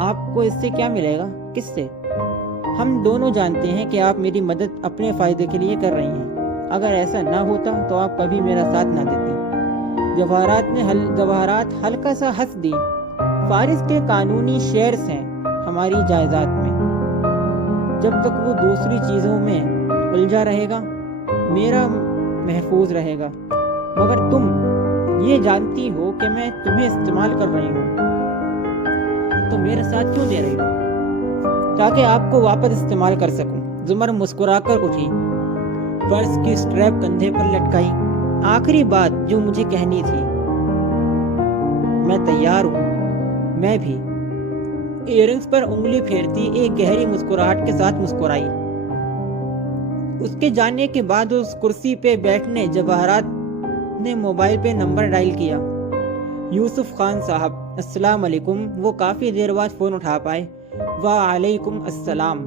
آپ کو اس سے کیا ملے گا؟ کس سے؟ ہم دونوں جانتے ہیں کہ آپ میری مدد اپنے فائدے کے لیے کر رہی ہیں، اگر ایسا نہ ہوتا تو آپ کبھی میرا ساتھ نہ دیتی۔ جواہرات ہلکا سا ہنس دی۔ فارس کے قانونی شیئرز ہیں ہماری جائیداد میں، جب تک وہ دوسری چیزوں میں الجھا رہے گا میرا محفوظ رہے گا، مگر تم یہ جانتی ہو کہ میں تمہیں استعمال کر رہی ہوں تو میرا ساتھ کیوں دے رہی ہو؟ تاکہ آپ کو واپس استعمال کر سکوں۔ زمر مسکرا کر اٹھی، پرس کی سٹریپ کندھے پر لٹکائی۔ آخری بات جو مجھے کہنی تھی، میں تیار ہوں۔ میں بھی۔ ایئرنگز پر انگلی پھیرتی ایک گہری مسکراہٹ کے ساتھ مسکرائی۔ اس کے جانے کے بعد اس کرسی پہ بیٹھنے جواہرات نے موبائل پہ نمبر ڈائل کیا۔ یوسف خان صاحب، السلام علیکم۔ وہ کافی دیر بعد فون اٹھا پائے۔ وعلیکم السلام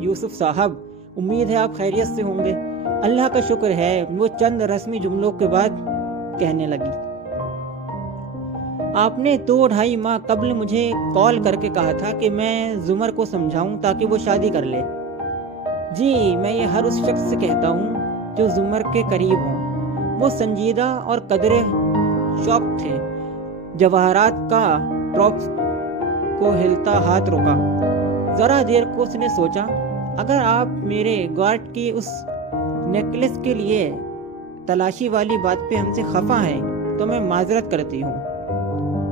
یوسف صاحب، امید ہے آپ خیریت سے ہوں گے۔ اللہ کا شکر ہے، وہ چند رسمی جملوں کے بعد کہنے لگی۔ آپ نے 2-2.5 ماہ قبل مجھے کال کر کے کہا تھا کہ میں زمر کو سمجھاؤں تاکہ وہ شادی کر لے۔ جی، میں یہ ہر اس شخص سے کہتا ہوں جو زمر کے قریب ہوں۔ وہ سنجیدہ اور قدرے شوق تھے۔ جواہرات کا ڈراپس کو ہلتا ہاتھ رکا۔ ذرا دیر کو اس نے سوچا، اگر آپ میرے گارڈ کی اس نیکلس کے لیے تلاشی والی بات پہ ہم سے خفا ہیں تو میں معذرت کرتی ہوں۔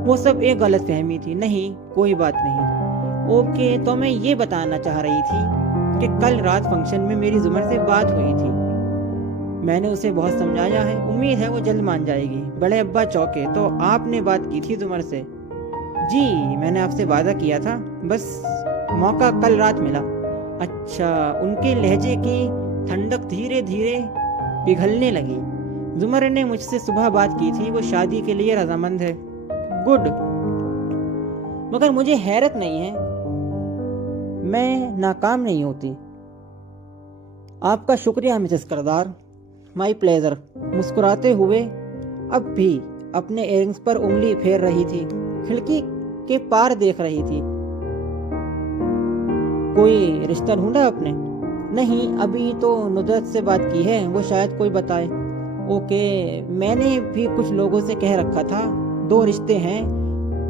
وہ سب ایک غلط فہمی تھی۔ نہیں، کوئی بات نہیں۔ اوکے، تو میں یہ بتانا چاہ رہی تھی کہ کل رات فنکشن میں میری زمر سے بات ہوئی تھی۔ میں نے اسے بہت سمجھایا ہے، امید ہے وہ جلد مان جائے گی۔ بڑے ابا چوکے۔ تو آپ نے بات کی تھی زمر سے؟ جی، میں نے آپ سے وعدہ کیا تھا، بس موقع کل رات ملا۔ اچھا۔ ان کے لہجے کی ٹھنڈک دھیرے دھیرے پگھلنے لگی۔ زمر نے مجھ سے صبح بات کی تھی، وہ شادی کے لیے رضامند ہے۔ گڈ، مگر مجھے حیرت نہیں ہے، میں ناکام نہیں ہوتی۔ آپ کا شکریہ مسز کردار۔ مائی پلیزر۔ مسکراتے ہوئے اب بھی اپنے ایئرنگز پر انگلی پھیر رہی تھی، کھڑکی کے پار دیکھ رہی تھی۔ کوئی رشتہ ڈھونڈا آپ نے؟ نہیں، ابھی تو ندرت سے بات کی ہے، وہ شاید کوئی بتائے۔ اوکے، میں نے بھی کچھ لوگوں سے کہہ رکھا تھا، 2 رشتے ہیں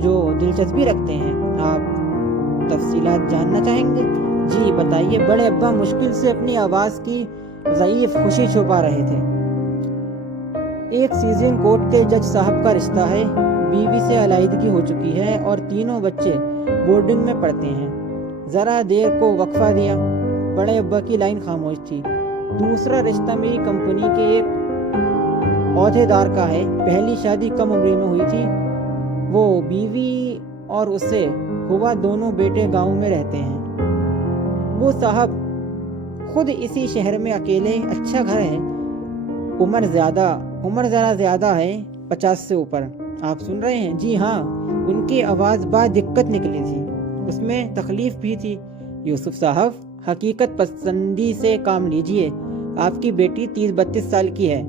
جو دلچسپی رکھتے ہیں۔ آپ تفصیلات جاننا چاہیں گے؟ جی بتائیے۔ بڑے ابا مشکل سے اپنی آواز کی ضعیف خوشی چھپا رہے تھے۔ ایک سیزن کورٹ کے جج صاحب کا رشتہ ہے، بیوی سے علیحدگی ہو چکی ہے اور 3 بچے بورڈنگ میں پڑھتے ہیں۔ ذرا دیر کو وقفہ دیا۔ بڑے ابا کی لائن خاموش تھی۔ دوسرا رشتہ میری کمپنی کے ایک عہدے دار کا ہے، پہلی شادی کم عمری میں ہوئی تھی، وہ بیوی اور اسے ہوا 2 بیٹے گاؤں میں رہتے ہیں۔ وہ صاحب خود اسی شہر میں اکیلے، اچھا گھر ہے، عمر ذرا زیادہ ہے، 50 سے اوپر۔ آپ سن رہے ہیں؟ جی ہاں۔ ان کی آواز با دقت نکلی تھی، اس میں تکلیف بھی تھی۔ یوسف صاحب، حقیقت پسندی سے کام لیجئے۔ آپ کی بیٹی 30-32 سال کی ہے،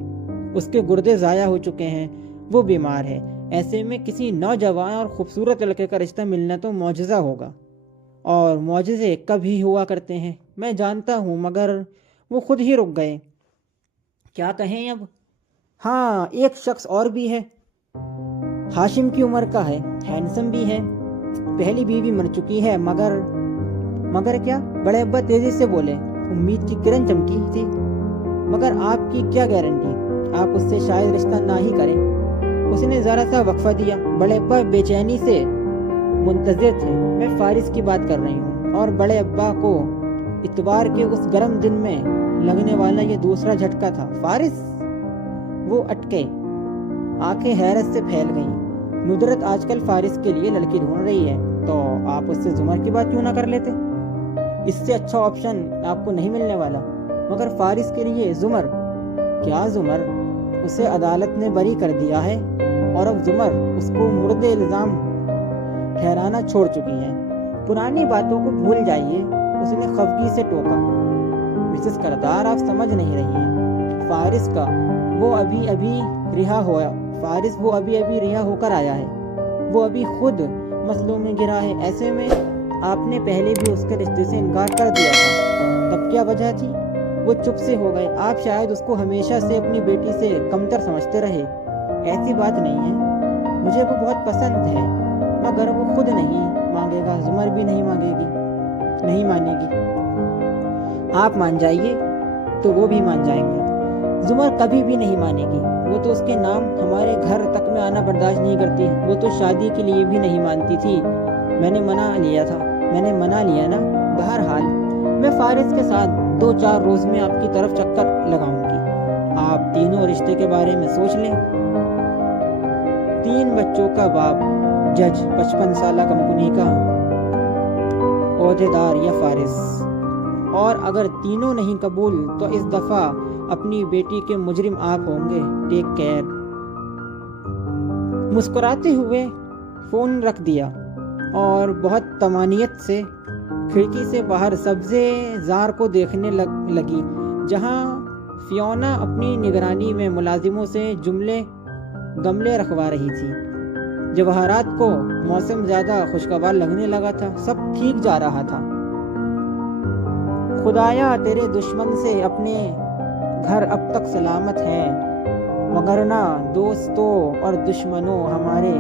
اس کے گردے ضائع ہو چکے ہیں، وہ بیمار ہے۔ ایسے میں کسی نوجوان اور خوبصورت لڑکے کا رشتہ ملنا تو معجزہ ہوگا، اور معجزے کبھی ہوا کرتے ہیں۔ میں جانتا ہوں، مگر وہ خود ہی رک گئے۔ کیا کہیں اب؟ ہاں، ایک شخص اور بھی ہے، ہاشم کی عمر کا ہے، ہینڈسم بھی ہے۔ پہلی بیوی مر چکی ہے، مگر کیا؟ بڑے ابا تیزی سے بولے۔ امید کی کرن چمکی تھی۔ مگر آپ کی کیا گارنٹی؟ آپ اس سے شاید رشتہ نہ ہی کریں۔ اس نے ذرا سا وقفہ دیا۔ بڑے ابا بے چینی سے منتظر تھے۔ میں فارس کی بات کر رہی ہوں، اور بڑے ابا کو اتوار کے اس گرم دن میں لگنے والا یہ دوسرا جھٹکا تھا۔ فارس؟ وہ اٹکے، آنکھیں حیرت سے پھیل گئیں۔ ندرت آج کل فارس کے لیے لڑکی ڈھونڈ رہی ہے، تو آپ اس سے زمر کی بات کیوں نہ کر لیتے؟ اس سے اچھا آپشن آپ کو نہیں ملنے والا۔ مگر فارس کے لیے زمر؟ کیا زمر؟ اسے عدالت نے بری کر دیا ہے، اور اب زمر اس کو مرد الزام ٹھہرانا چھوڑ چکی ہے۔ پرانی باتوں کو بھول جائیے، اس نے خفگی سے ٹوکا۔ مسز کردار، آپ سمجھ نہیں رہی ہیں۔ فارس وہ ابھی ابھی رہا ہو کر آیا ہے۔ وہ ابھی خود مسئلوں میں گرا ہے، ایسے میں آپ نے پہلے بھی اس کے رشتے سے انکار کر دیا تھا، تب کیا وجہ تھی؟ وہ چپ سے ہو گئے۔ آپ شاید اس کو ہمیشہ سے اپنی بیٹی سے کمتر سمجھتے رہے۔ ایسی بات نہیں ہے، مجھے وہ بہت پسند ہے، مگر وہ خود نہیں مانگے گا، زمر بھی نہیں مانے گی۔ آپ مان جائیے تو وہ بھی مان جائیں گے۔ زمر کبھی بھی نہیں مانے گی، وہ تو اس کے نام ہمارے گھر تک میں آنا برداشت نہیں کرتی، وہ تو شادی کے لیے بھی نہیں مانتی تھی۔ میں نے منا لیا نا۔ بہرحال میں فارس کے ساتھ 2-4 روز میں آپ کی طرف چکر لگاؤں گی، آپ تینوں رشتے کے بارے میں سوچ لیں۔ 3 بچوں کا باپ، جج، 55 سالہ کمپنی کا عہدیدار یا فارس، اور اگر تینوں نہیں قبول تو اس دفعہ اپنی بیٹی کے مجرم آپ ہوں گے۔ Take care. مسکراتے ہوئے فون رکھ دیا اور بہت طمانینت سے کھڑکی سے باہر سبزے زار کو دیکھنے لگی، جہاں فیونا اپنی نگرانی میں ملازموں سے گملے رکھوا رہی تھی۔ جواہرات کو موسم زیادہ خوشگوار لگنے لگا تھا، سب ٹھیک جا رہا تھا۔ خدایا تیرے دشمن سے اپنے گھر اب تک سلامت ہیں، وگرنہ دوستوں اور دشمنوں ہمارے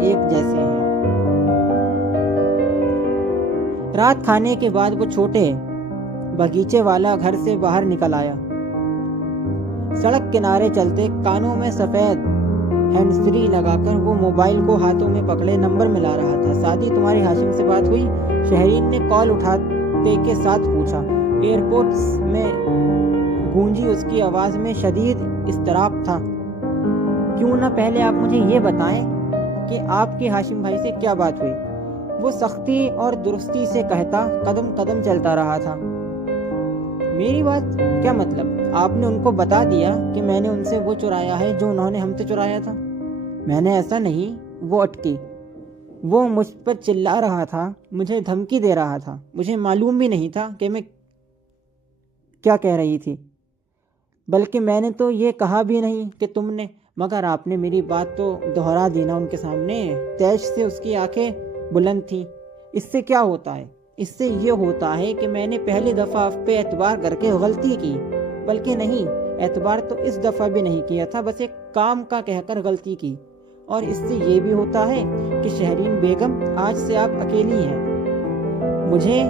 ایک جیسے ہیں۔ رات کھانے کے بعد وہ چھوٹے باغیچے والا گھر سے باہر نکل آیا۔ سڑک کنارے چلتے کانوں میں سفید ہینڈ فری لگا کر وہ موبائل کو ہاتھوں میں پکڑے نمبر ملا رہا تھا۔ سادی تمہاری ہاشم سے بات ہوئی؟ شہرین نے کال اٹھاتے کے ساتھ پوچھا۔ ایئرپورٹ میں گونجی اس کی آواز میں شدید اضطراب تھا۔ کیوں نہ پہلے آپ مجھے یہ بتائیں کہ آپ کے ہاشم بھائی سے کیا بات ہوئی؟ وہ سختی اور درستی سے کہتا قدم قدم چلتا رہا تھا۔ میری بات کیا مطلب؟ آپ نے ان کو بتا دیا کہ میں نے ان سے وہ چرایا ہے جو انہوں نے ہم سے چرایا تھا؟ میں نے ایسا نہیں۔ وہ اٹکی۔ وہ مجھ پر چلا رہا تھا، مجھے دھمکی دے رہا تھا، مجھے معلوم بھی نہیں تھا کہ میں کیا کہہ رہی تھی، بلکہ میں نے تو یہ کہا بھی نہیں کہ تم نے، مگر آپ نے میری بات تو دہرا دی نا ان کے سامنے۔ تیش سے اس کی آنکھیں بلند تھیں۔ اس سے کیا ہوتا ہے؟ اس سے یہ ہوتا ہے کہ میں نے پہلی دفعہ آپ پہ اعتبار کر کے غلطی کی، بلکہ نہیں، اعتبار تو اس دفعہ بھی نہیں کیا تھا، بس ایک کام کا کہہ کر غلطی کی۔ اور اس سے یہ بھی ہوتا ہے کہ شہرین بیگم آج سے آپ اکیلی ہیں۔ مجھے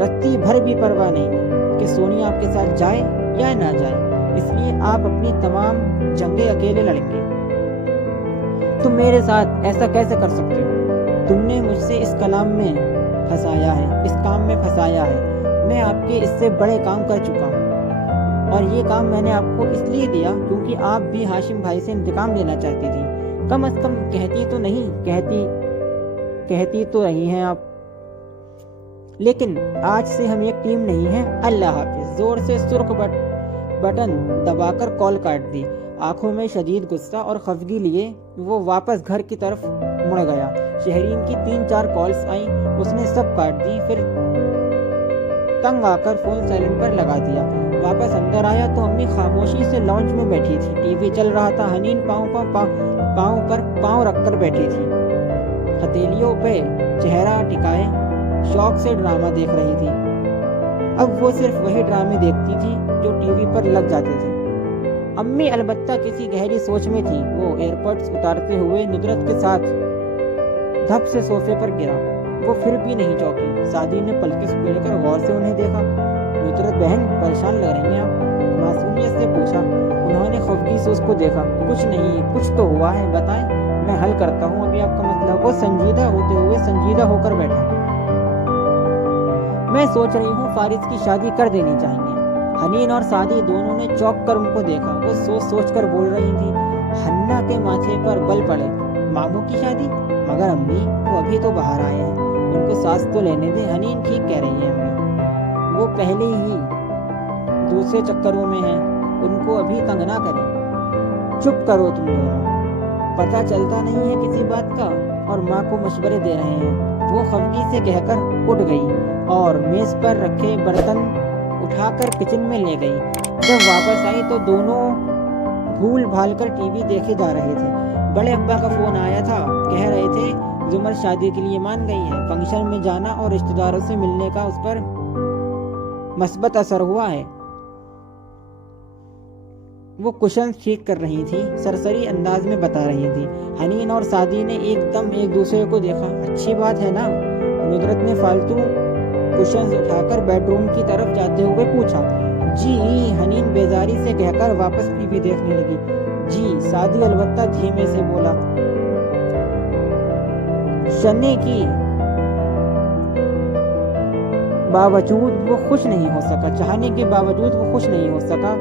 رتی بھر بھی پرواہ نہیں کہ سونی آپ کے ساتھ جائے یا نہ جائے، اس لیے آپ اپنی تمام جنگیں اکیلے لڑیں گے۔ تم میرے ساتھ ایسا کیسے کر سکتے ہو؟ تم نے مجھ سے اس کام میں پھنسایا ہے۔ میں آپ کے اس سے بڑے کام کر چکا ہوں، اور یہ کام میں نے آپ کو اس لیے دیا کیونکہ آپ بھی ہاشم بھائی سے انتقام لینا چاہتی تھی۔ کم از کم کہتی تو رہی ہیں آپ۔ لیکن آج سے ہم ایک ٹیم نہیں ہیں۔ اللہ حافظ۔ زور سے سرخ بٹن دبا کر کال کاٹ دی۔ آنکھوں میں شدید غصہ اور خفگی لیے وہ واپس گھر کی طرف مڑ گیا۔ شہرین کی 3-4 کالز آئیں، اس نے سب کاٹ دی، پھر تنگ آ کر فون سائلنٹ پر لگا دیا۔ واپس اندر آیا تو امی خاموشی سے لاؤنج میں بیٹھی تھی، ٹی وی چل رہا تھا۔ حنین پاؤں پر پاؤں رکھ کر بیٹھی تھی، ہتھیلیوں پہ چہرہ ٹکائے شوق سے ڈرامہ دیکھ رہی تھی۔ اب وہ صرف وہی ڈرامے دیکھتی تھی جو ٹی وی پر لگ جاتے تھے۔ امی البتہ کسی گہری سوچ میں تھی۔ وہ ایئرپورٹس اتارتے ہوئے ندرت کے ساتھ دھپ سے صوفے پر گرا۔ وہ پھر بھی نہیں چونکی۔ سادی نے پلکیں سکیڑ کر غور سے انہیں دیکھا۔ ندرت بہن، پریشان لگ رہی ہیں آپ؟ معصومیت سے پوچھا۔ انہوں نے خفگی سے اس کو دیکھا۔ کچھ نہیں، کچھ تو ہوا ہے، بتائیں، میں حل کرتا ہوں ابھی آپ کا مسئلہ۔ وہ سنجیدہ ہوتے ہوئے سنجیدہ ہو کر بیٹھا۔ میں سوچ رہی ہوں فارس کی شادی کر دینی چاہیے۔ حنین اور سادی دونوں نے چونک کر ان کو دیکھا۔ وہ سوچ کر بول رہی تھی۔ حنا کے ماتھے پر بل پڑے۔ ماموں کی شادی؟ مگر امی، وہ ابھی تو باہر آئے ہیں، ان کو سانس تو لینے دیں۔ حنین ٹھیک کہہ رہی ہیں امی، وہ پہلے ہی دوسرے چکروں میں ہیں، ان کو ابھی تنگ نہ کریں۔ چپ کرو تم دونوں، پتہ چلتا نہیں ہے کسی بات کا، اور ماں کو مشورے دے رہے ہیں۔ وہ خفگی سے کہہ کر اٹھ گئی اور میز پر رکھے برتن اٹھا کر کچن میں لے گئی۔ جب واپس آئی تو دونوں بھول بھال کر ٹی وی دیکھے جا رہے تھے۔ بڑے ابا کا فون آیا تھا، کہہ رہے تھے زمر شادی کے لیے مان گئی ہے۔ فنکشن میں جانا اور رشتہ داروں سے ملنے کا اس پر مثبت اثر ہوا ہے۔ وہ کشن ٹھیک کر رہی تھی، سرسری انداز میں بتا رہی تھی۔ حنین اور سعدی نے ایک دم ایک دوسرے کو دیکھا۔ اچھی بات ہے نا؟ ندرت نے فالتو کشنز اٹھا کر بیڈ روم کی طرف جاتے ہوئے پوچھا۔ جی، حنین بیزاری سے کہہ کر واپس ٹی وی دیکھنے لگی۔ جی، سعدی البتہ دھیمے سے بولا۔ شنے کی باوجود وہ خوش نہیں ہو سکا، چاہنے کے باوجود وہ خوش نہیں ہو سکا۔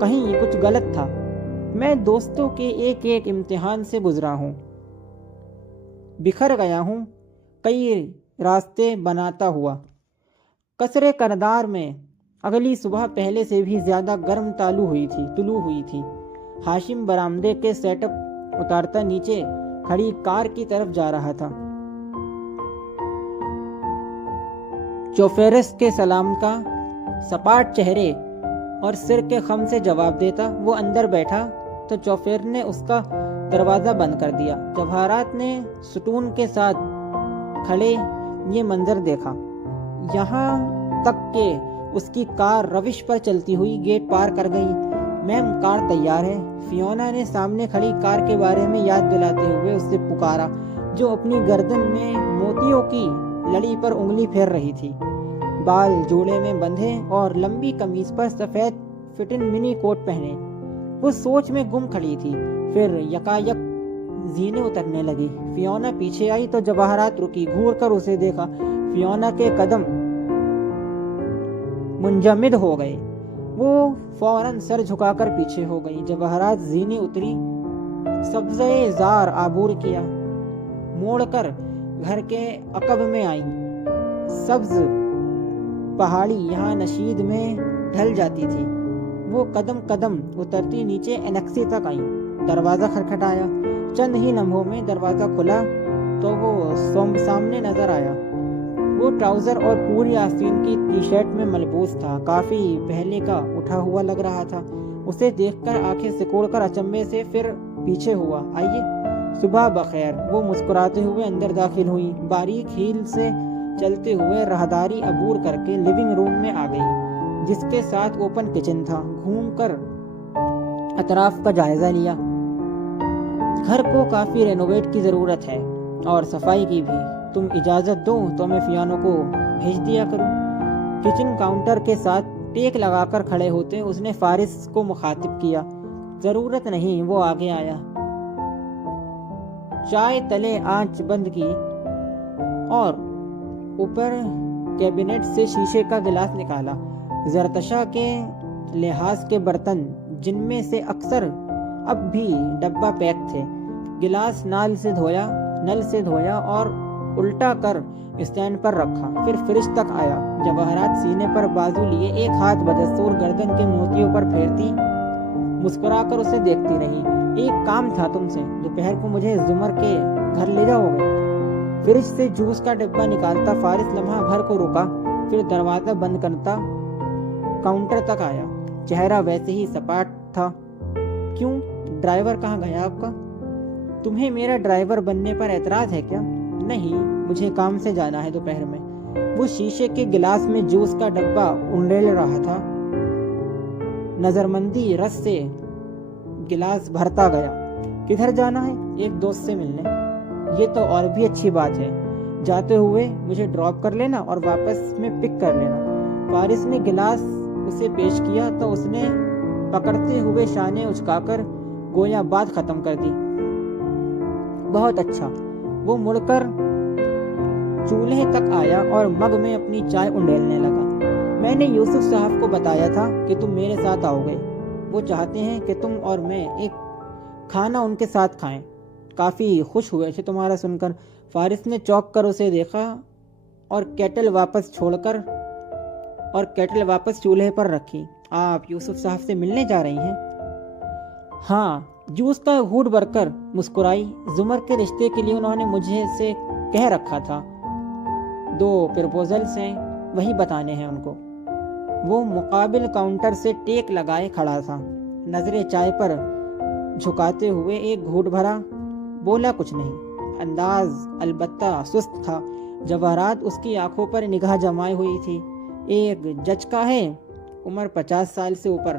کہیں کچھ غلط تھا۔ میں دوستوں کے ایک ایک امتحان سے گزرا ہوں، بکھر گیا ہوں، کئی راستے بناتا ہوا۔ قصرِ کردار میں اگلی صبح پہلے سے بھی زیادہ گرم طلوع ہوئی تھی۔ ہاشم برآمدے کے سیٹ اپ اتارتا نیچے کھڑی کار کی طرف جا رہا تھا۔ چوفیرس کے سلام کا سپاٹ چہرے اور سر کے خم سے جواب دیتا وہ اندر بیٹھا تو چوفیر نے اس کا دروازہ بند کر دیا۔ جواہرات نے ستون کے ساتھ کھڑے یہ منظر دیکھا، یہاں تک کہ اس کی کار روش پر چلتی ہوئی گیٹ پار کر گئی۔ میم، کار تیار ہے، فیونا نے سامنے کھڑی کار کے بارے میں یاد دلاتے ہوئے اس سے پکارا، جو اپنی گردن میں موتیوں کی لڑی پر انگلی پھیر رہی تھی۔ بال جوڑے میں بندھے اور لمبی قمیض پر سفید فٹن منی کوٹ پہنے وہ سوچ میں گم کھڑی تھی۔ پھر یکایک زینے اترنے لگی۔ فیونا پیچھے آئی تو جواہرات رکی، گھور کر اسے دیکھا۔ فیونا کے قدم منجمد ہو گئے، وہ فوراً سر جھکا کر پیچھے ہو گئی۔ جواہرات زینے اتری، سبزے زار عبور کیا، موڑ کر گھر کے عقب میں آئیں۔ سبز پہاڑی یہاں نشید میں ڈھل جاتی تھی۔ وہ قدم قدم اترتی نیچے اینکسی تک آئیں۔ دروازہ کھٹکھٹایا۔ چند ہی لمحوں میں دروازہ کھلا تو وہ سامنے نظر آیا۔ وہ ٹراؤزر اور پوری آستین کی ٹی شرٹ میں ملبوس تھا، کافی پہلے کا اٹھا ہوا لگ رہا تھا۔ اسے دیکھ کر آنکھیں سکوڑ کر اچنبے سے پھر پیچھے ہوا۔ آئیے، صبح بخیر، وہ مسکراتے ہوئے اندر داخل ہوئی۔ باریک ہیل سے چلتے ہوئے راہداری عبور کر کے لیونگ روم میں آ گئی، جس کے ساتھ اوپن کچن تھا۔ گھوم کر اطراف کا جائزہ لیا۔ گھر کو کافی رینوویٹ کی ضرورت ہے اور صفائی کی بھی۔ تم اجازت دو تو میں فیانو کو بھیج دیا کروں۔ کچن کاؤنٹر کے ساتھ ٹیک لگا کر کھڑے ہوتے اس نے فارس کو مخاطب کیا۔ ضرورت نہیں، وہ آگے آیا، چائے تلے آنچ بند کی اور اوپر کیبنٹ سے شیشے کا گلاس نکالا۔ زرتشا کے لحاظ کے برتن، جن میں سے اکثر اب بھی ڈبہ پیک تھے، گلاس نل سے دھویا اور الٹا کر اسٹینڈ پر رکھا۔ پھر فریج تک آیا۔ جواہرات سینے پر بازو لیے ایک ہاتھ بدستور گردن کے موتیوں پر پھیرتی مسکرا کر اسے دیکھتی رہی۔ ایک کام تھا تم سے، دوپہر کو مجھے زمر کے گھر لے جاؤ گے؟ فریج سے جوس کا ڈبہ نکالتا فارس لمحہ بھر کو رکا، پھر دروازہ بند کرتا کاؤنٹر تک آیا۔ چہرہ ویسے ہی سپاٹ تھا۔ کیوں، ڈرائیور کہاں گیا آپ کا؟ تمہیں میرا ڈرائیور بننے پر اعتراض ہے کیا؟ نہیں، مجھے کام سے جانا ہے دوپہر میں۔ وہ شیشے کے گلاس میں جوس کا ڈبہ انڈیل رہا تھا۔ نظرمندی رس سے گلاس بھرتا گیا۔ کدھر جانا ہے؟ ایک دوست سے ملنے۔ یہ تو اور بھی اچھی بات ہے، جاتے ہوئے مجھے ڈراپ کر لینا اور واپس میں پک کر لینا۔ فارس نے گلاس اسے پیش کیا تو اس نے پکڑتے ہوئے شانے اچکا کر گویا بات ختم کر دی۔ بہت اچھا۔ وہ مڑ کر چولہے تک آیا اور مگ میں اپنی چائے انڈیلنے لگا۔ میں نے یوسف صاحب کو بتایا تھا کہ تم میرے ساتھ آؤ گے۔ وہ چاہتے ہیں کہ تم اور میں ایک کھانا ان کے ساتھ کھائیں۔ کافی خوش ہوئے تھے تمہارا سن کر۔ فارس نے چونک کر اسے دیکھا اور کیٹل واپس چولہے پر رکھی۔ آپ یوسف صاحب سے ملنے جا رہی ہیں؟ ہاں، جوس کا گھونٹ بھر کر مسکرائی۔ زمر کے رشتے کے لیے انہوں نے مجھے سے کہہ رکھا تھا، 2 پرپوزلز ہیں، وہی بتانے ہیں ان کو۔ وہ مقابل کاؤنٹر سے ٹیک لگائے کھڑا تھا، نظریں چائے پر جھکاتے ہوئے ایک گھونٹ بھرا، بولا کچھ نہیں۔ انداز البتہ سست تھا۔ جواہرات اس کی آنکھوں پر نگاہ جمائے ہوئی تھی۔ ایک جج کا ہے، عمر 50 سال سے اوپر،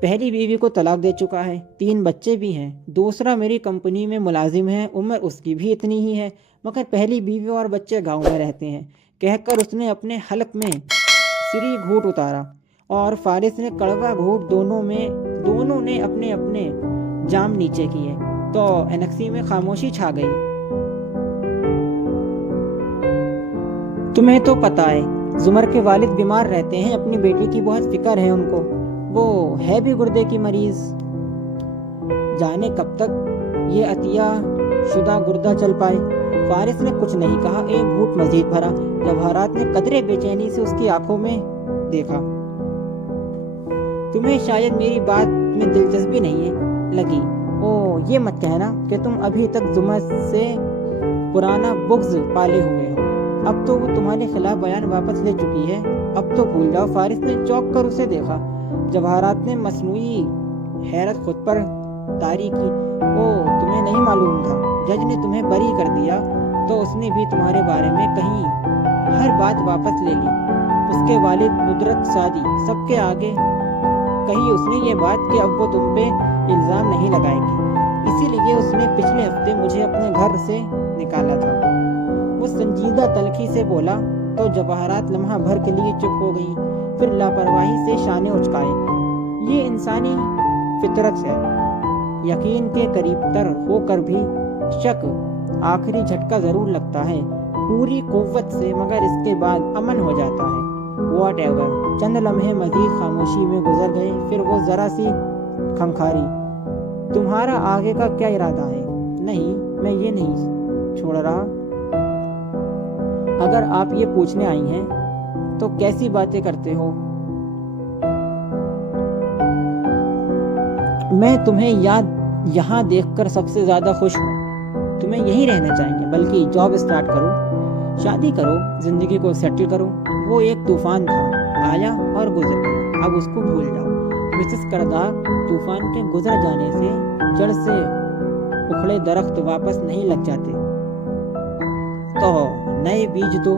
پہلی بیوی کو طلاق دے چکا ہے، 3 بچے بھی ہیں، دوسرا میری کمپنی میں ملازم ہے، عمر اس کی بھی اتنی ہی ہے، مگر پہلی بیوی اور بچے گاؤں میں رہتے ہیں، کہہ کر اس نے اپنے حلق میں سری گھونٹ اتارا اور فارس نے کڑوا گھونٹ، دونوں نے اپنے اپنے جام نیچے کیے تو انکسی میں خاموشی چھا گئی۔ تمہیں تو پتہ ہے زمر کے والد بیمار رہتے ہیں، اپنی بیٹی کی بہت فکر ہے ان کو، وہ ہے بھی گردے کی مریض، جانے کب تک یہ عطیہ شدہ گردہ چل پائے۔ فارس نے کچھ نہیں کہا، ایک گھونٹ مزید بھرا۔ جواہرات نے قدرے بے چینی سے اس کی آنکھوں میں دیکھا۔ تمہیں شاید میری بات میں دلچسپی نہیں لگی، یہ مت کہنا کہ تم ابھی تک زمر سے پرانا بغض پالے ہوئے ہو، اب تو وہ تمہارے خلاف بیان واپس لے چکی ہے، اب تو بھول جاؤ۔ فارس نے چونک کر اسے دیکھا۔ جواہرات نے مصنوعی حیرت خود پر طاری کی۔ تمہیں نہیں معلوم تھا جج نے تمہیں بری کر دیا تو اس نے بھی تمہارے بارے میں کہیں ہر بات واپس لے لی۔ اس کے والد ندرت سادی سب کے آگے کہی اس نے یہ بات کہ اب وہ تم پہ الزام نہیں لگائے گی، اسی لیے اس نے پچھلے ہفتے مجھے اپنے گھر سے نکالا تھا۔ وہ سنجیدہ تلخی سے بولا تو جواہرات لمحہ بھر کے لیے چپ ہو گئی، پھر لاپرواہی سے شانے اچکائے۔ یہ انسانی فطرت ہے، یقین کے قریب تر ہو کر بھی شک آخری جھٹکا ضرور لگتا ہے، پوری قوت سے، مگر اس کے بعد امن ہو جاتا ہے۔ What ever. چند لمحے مزید خاموشی میں گزر گئے، پھر وہ ذرا سی کھنکھاری۔ تمہارا آگے کا کیا ارادہ ہے؟ نہیں، میں یہ نہیں چھوڑ رہا۔ اگر آپ یہ پوچھنے آئی ہیں تو کیسی باتیں کرتے ہو؟ میں تمہیں یہاں دیکھ کر سب سے زیادہ خوش ہوں۔ تمہیں یہیں رہنا چاہیے، بلکہ جاب اسٹارٹ کرو، شادی کرو، زندگی کو سیٹل کرو۔ وہ ایک طوفان تھا، آیا اور گزر گیا، اب اس کو بھول جاؤ۔ مسز کردار، طوفان کے گزر جانے سے جڑ سے اکھڑے درخت واپس نہیں لگ جاتے، تو نئے بیج دو،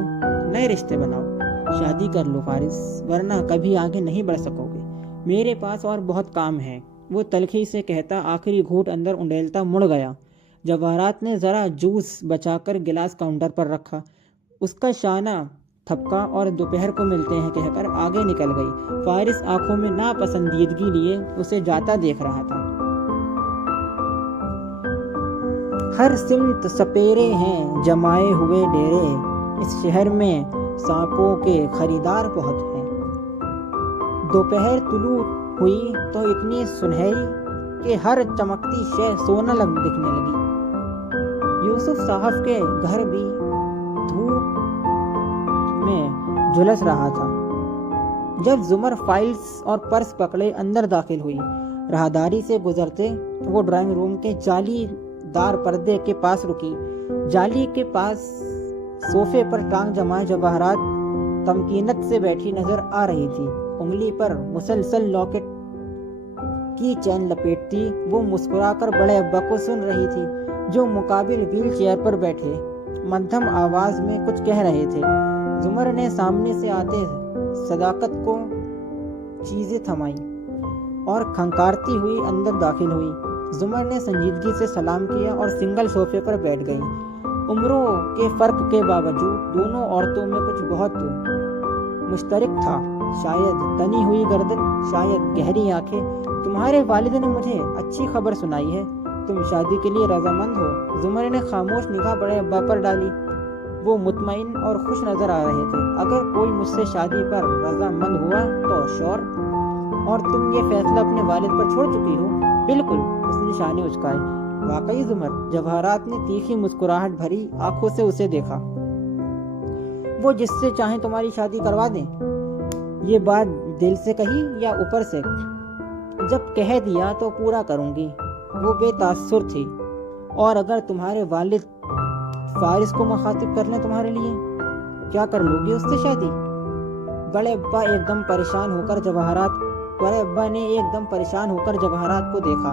نئے رشتے بناؤ، شادی کر لو فارس، ورنہ کبھی آگے نہیں بڑھ سکو گے۔ میرے پاس اور بہت کام ہے، وہ تلخی سے کہتا آخری گھونٹ اندر انڈیلتا مڑ گیا۔ جواہرات نے ذرا جوس بچا کر گلاس کاؤنٹر پر رکھا، اس کا شانہ تھپکا اور دوپہر کو ملتے ہیں کہہ کر آگے نکل گئی۔ فارس آنکھوں میں ناپسندیدگی لیے اسے جاتا دیکھ رہا تھا۔ ہر سمت سپیرے ہیں جمائے ہوئے ڈیرے، اس شہر میں سانپوں کے خریدار بہت ہیں۔ دوپہر طلوع ہوئی تو اتنی سنہری کہ ہر چمکتی شے سونا دکھنے لگی۔ یوسف صاحب کے گھر بھی دھوپ میں جھلس رہا تھا۔ جب زمر فائلز اور پرس پکڑے اندر داخل ہوئی، راہداری سے گزرتے وہ ڈرائنگ روم کے جالی دار پردے کے پاس رکی۔ جالی کے پاس صوفے پر ٹانگ جمائے جواہرات تمکینت سے بیٹھی نظر آ رہی تھی، انگلی پر مسلسل لاکٹ کی چین لپیٹتی وہ مسکرا کر بڑے ابا کو سن رہی تھی، جو مقابل ویل چیئر پر بیٹھے مدھم آواز میں کچھ کہہ رہے تھے۔ زمر نے سامنے سے آتے صداقت کو چیزیں تھمائیں اور کھنکارتی ہوئی اندر داخل ہوئی۔ زمر نے سنجیدگی سے سلام کیا اور سنگل صوفے پر بیٹھ گئی۔ عمروں کے فرق کے باوجود دونوں عورتوں میں کچھ بہت مشترک تھا، شاید تنی ہوئی گردن، شاید گہری آنکھیں۔ تمہارے والد نے مجھے اچھی خبر سنائی ہے، تم شادی کے لیے رضامند ہو۔ زمر نے خاموش نگاہ بڑے ابا پر ڈالی، وہ مطمئن اور خوش نظر آ رہے تھے۔ اگر کوئی مجھ سے شادی پر رضامند ہوا تو شور، اور تم یہ فیصلہ اپنے والد پر چھوڑ چکی ہو؟ بالکل، اس نے شانے اچکائے۔ واقعی زمر؟ جواہرات نے تیکھی مسکراہٹ بھری آنکھوں سے اسے دیکھا۔ وہ جس سے چاہیں تمہاری شادی کروا دیں۔ یہ بات دل سے کہی یا اوپر سے؟ جب کہہ دیا تو پورا کروں گی۔ وہ بے تاثر تھی۔ اور اگر تمہارے والد فارس کو مخاطب کر لیں تمہارے لیے، کیا کر لو گی اس سے شادی؟ بڑے ابا نے ایک دم پریشان ہو کر جواہرات کو دیکھا۔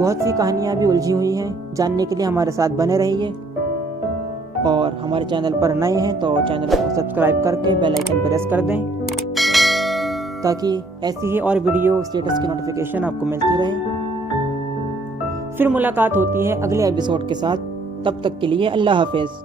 بہت سی کہانیاں بھی الجھی ہوئی ہیں. جاننے کے لیے ہمارے ساتھ بنے رہیے، اور ہمارے چینل پر نئے ہیں تو چینل کو سبسکرائب کر کے بیل آئیکن پریس کر دیں تاکہ ایسی ہی اور ویڈیو اسٹیٹس کی نوٹیفیکیشن آپ کو ملتی رہے. پھر ملاقات ہوتی ہے اگلے ایپیسوڈ کے ساتھ. تب تک کے لیے اللہ حافظ.